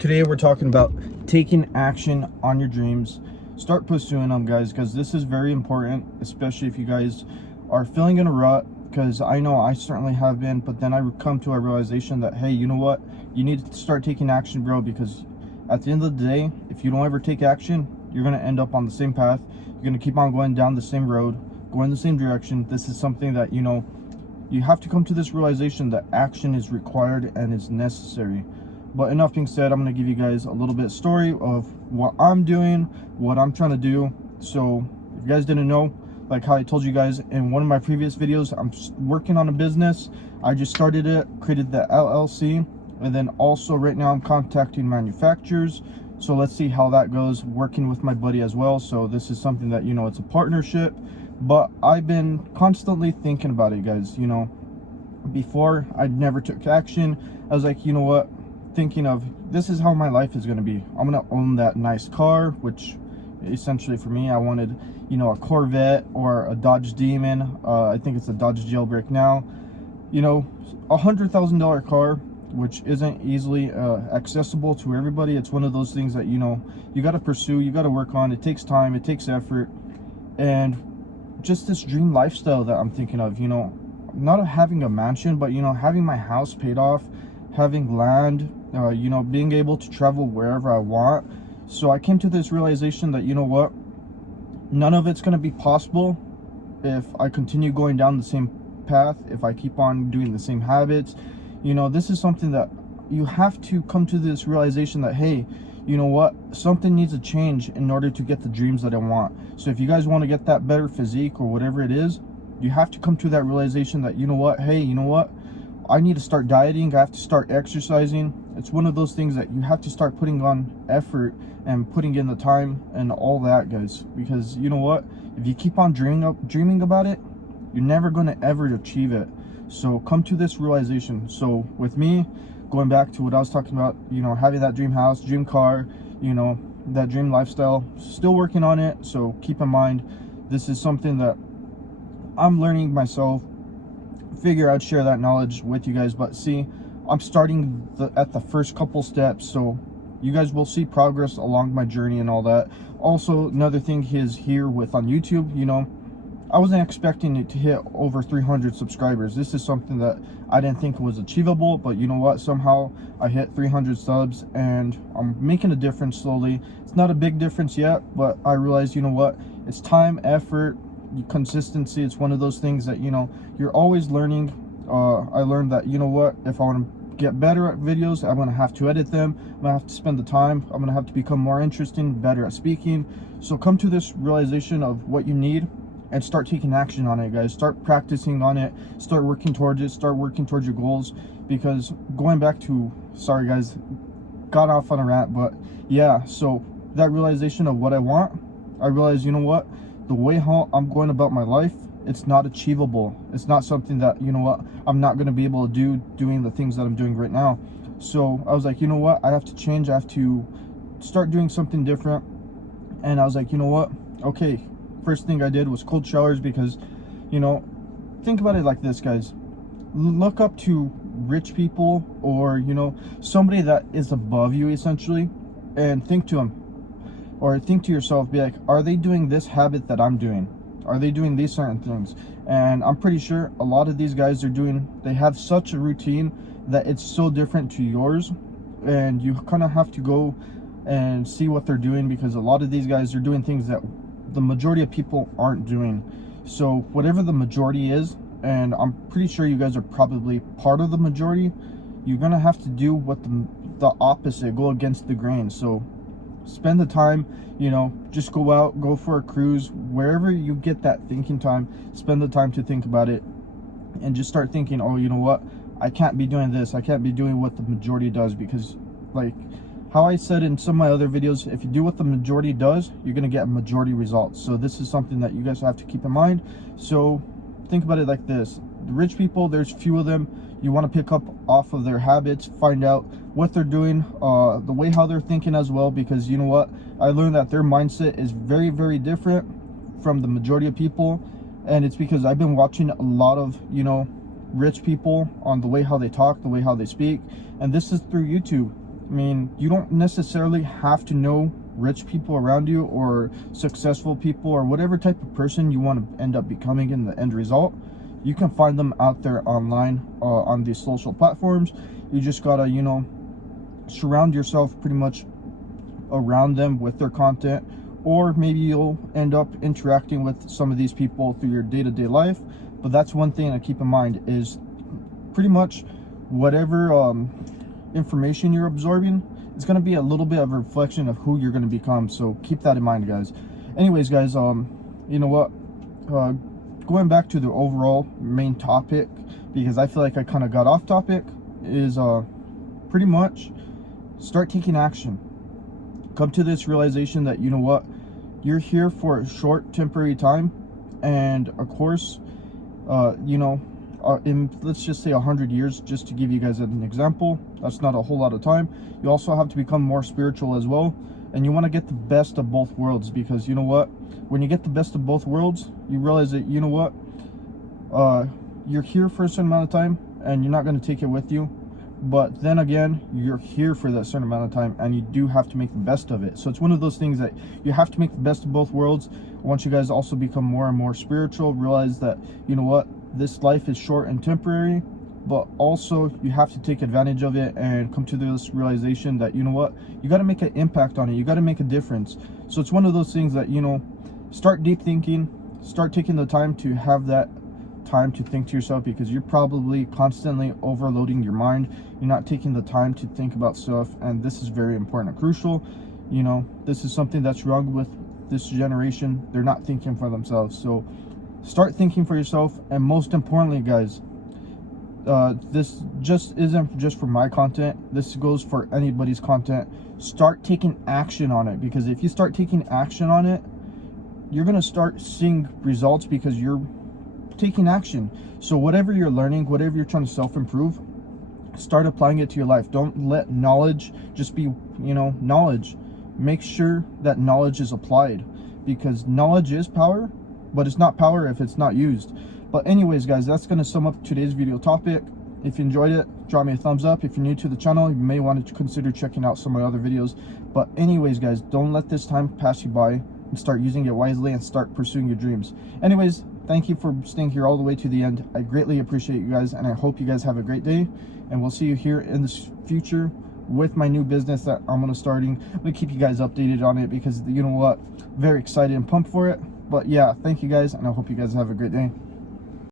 Today we're talking about taking action on your dreams. Start pursuing them, guys, because this is very important, especially if you guys are feeling in a rut, because I know I certainly have been. But then I come to a realization that, hey, you know what, you need to start taking action, bro, because at the end of the day, if you don't ever take action, you're going to end up on the same path. You're going to keep on going down the same road, going the same direction. This is something that, you have to come to this realization that action is required and is necessary. But enough being said, I'm going to give you guys a little bit of story of what I'm doing, what I'm trying to do. So if you guys didn't know, like how I told you guys in one of my previous videos, I'm working on a business. I just started it, created the LLC, and then also right now I'm contacting manufacturers. So let's see how that goes, working with my buddy as well. So this is something that, it's a partnership, but I've been constantly thinking about it, guys. Before I never took action. I was like, you know what, thinking of this is how my life is going to be. I'm going to own that nice car, which essentially for me, I wanted, a Corvette or a Dodge Demon. I think it's a Dodge Jailbreak now. $100,000 car, which isn't easily accessible to everybody. It's one of those things that, you got to pursue, you got to work on. It takes time, it takes effort. And just this dream lifestyle that I'm thinking of, not having a mansion, but, having my house paid off, having land, being able to travel wherever I want. So I came to this realization that, what, none of it's going to be possible if I continue going down the same path, if I keep on doing the same habits. This is something that you have to come to this realization that, hey, you know what, something needs to change in order to get the dreams that I want. So if you guys want to get that better physique or whatever it is, you have to come to that realization that, hey, I need to start dieting. I have to start exercising. It's one of those things that you have to start putting on effort and putting in the time and all that, guys. Because you know what? If you keep on dreaming about it, you're never going to ever achieve it. So come to this realization. So with me, going back to what I was talking about, having that dream house, dream car, that dream lifestyle, still working on it. So keep in mind, this is something that I'm learning myself. Figure I'd share that knowledge with you guys, but see, I'm starting at the first couple steps, so you guys will see progress along my journey and all that. Also, another thing is here with on YouTube, I wasn't expecting it to hit over 300 subscribers. This is something that I didn't think was achievable, but you know what, somehow I hit 300 subs and I'm making a difference slowly. It's not a big difference yet, but I realized, you know what, it's time, effort, consistency. It's one of those things that you're always learning. I learned that, if I want to get better at videos, I'm gonna have to edit them. I'm gonna have to spend the time. I'm gonna have to become more interesting, better at speaking. So come to this realization of what you need and start taking action on it, guys. Start practicing on it, start working towards it, start working towards your goals. Because going back to, sorry guys, got off on a rant, but yeah, so that realization of what I want, I realized, you know what, the way how I'm going about my life, it's not achievable. It's not something that, I'm not going to be able to do doing the things that I'm doing right now. So I was like, you know what, I have to change. I have to start doing something different. And I was like, you know what, okay, first thing I did was cold showers, because, think about it like this, guys. Look up to rich people or, somebody that is above you essentially, and think to them. Or think to yourself, be like, are they doing this habit that I'm doing? Are they doing these certain things? And I'm pretty sure a lot of these guys they have such a routine that it's so different to yours. And you kind of have to go and see what they're doing, because a lot of these guys are doing things that the majority of people aren't doing. So whatever the majority is, and I'm pretty sure you guys are probably part of the majority, you're going to have to do what the opposite, go against the grain. So spend the time, just go out, go for a cruise, wherever you get that thinking time, spend the time to think about it and just start thinking, oh, you know what, I can't be doing this, I can't be doing what the majority does. Because like how I said in some of my other videos, if you do what the majority does, you're going to get majority results. So this is something that you guys have to keep in mind. So think about it like this. The rich people, there's few of them. You want to pick up off of their habits, find out what they're doing, the way how they're thinking as well, because you know what, I learned that their mindset is very, very different from the majority of people. And it's because I've been watching a lot of, rich people on the way how they talk, the way how they speak, and this is through YouTube. I mean, you don't necessarily have to know rich people around you or successful people or whatever type of person you want to end up becoming in the end result. You can find them out there online on these social platforms. You just gotta, you know, surround yourself pretty much around them with their content, or maybe you'll end up interacting with some of these people through your day-to-day life. But that's one thing to keep in mind, is pretty much whatever information you're absorbing, it's going to be a little bit of a reflection of who you're going to become. So keep that in mind, guys. Anyways, guys, you know what, going back to the overall main topic, because I feel like I kind of got off topic, is pretty much start taking action. Come to this realization that, you know what, you're here for a short temporary time, and of course, you know, in, let's just say 100 years, just to give you guys an example, that's not a whole lot of time. You also have to become more spiritual as well, and you want to get the best of both worlds, because you know what, when you get the best of both worlds, you realize that, you know what, you're here for a certain amount of time and you're not going to take it with you, but then again, you're here for that certain amount of time and you do have to make the best of it. So it's one of those things that you have to make the best of both worlds. Once you guys also become more and more spiritual, realize that, you know what, this life is short and temporary, but also you have to take advantage of it and come to this realization that, you know what, you got to make an impact on it. You got to make a difference. So it's one of those things that, you know, start deep thinking, start taking the time to have that time to think to yourself, because you're probably constantly overloading your mind. You're not taking the time to think about stuff, and this is very important and crucial. You know, this is something that's wrong with this generation. They're not thinking for themselves. So start thinking for yourself. And most importantly, guys, this just isn't just for my content, this goes for anybody's content. Start taking action on it, because if you start taking action on it, you're going to start seeing results, because you're taking action. So whatever you're learning, whatever you're trying to self-improve, start applying it to your life. Don't let knowledge just be, you know, knowledge. Make sure that knowledge is applied, because knowledge is power, but it's not power if it's not used. But anyways, guys, that's going to sum up today's video topic. If you enjoyed it, drop me a thumbs up. If you're new to the channel, you may want to consider checking out some of my other videos. But anyways, guys, don't let this time pass you by, and start using it wisely and start pursuing your dreams. Anyways, thank you for staying here all the way to the end. I greatly appreciate you guys, and I hope you guys have a great day, and we'll see you here in the future with my new business that I'm going to starting. I'm going to keep you guys updated on it, because you know what, very excited and pumped for it. But yeah, thank you guys, and I hope you guys have a great day.